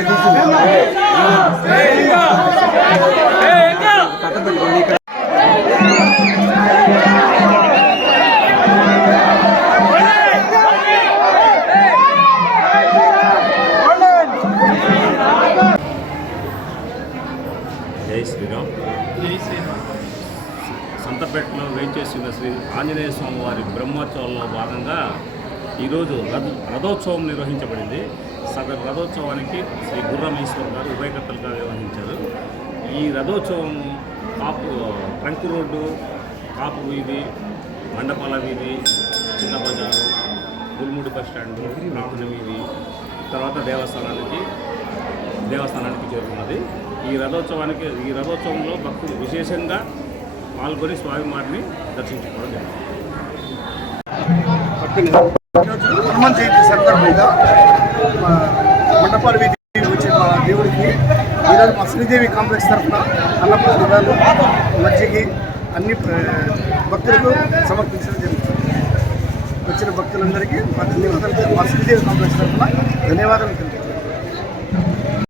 జై శ్రీరామ్. సంతపేటలో వేయించేసిన శ్రీ ఆంజనేయ స్వామి వారి బ్రహ్మోత్సవంలో భాగంగా ఈరోజు రథోత్సవం నిర్వహించబడింది. సదరు రథోత్సవానికి శ్రీ గుర్రమేశ్వర్ గారు ఉభయకర్తలుగా నిర్వహించారు. ఈ రథోత్సవం ట్రంక్ రోడ్డు, కాపు వీధి, మండపాల వీధి, చిన్న బజారు, గుల్ముడి బస్ స్టాండ్, రాముని వీధి, తర్వాత దేవస్థానానికి చేరుకున్నది. ఈ రథోత్సవంలో భక్తులు విశేషంగా పాల్గొని స్వామివారిని దర్శించుకోవడం జరిగింది. హనుమాన్ జయంతి సందర్భంగా మండపాల వీధి వచ్చిన దేవుడికి ఈరోజు మా శ్రీదేవి కాంప్లెక్స్ తరఫున అన్నప్రసాదాలు, మజ్జిగి అన్ని భక్తులకు సమర్పించడం జరుగుతుంది. వచ్చిన భక్తులందరికీ మా శ్రీదేవి కాంప్లెక్స్ తరఫున ధన్యవాదాలు తెలియజేస్తాను.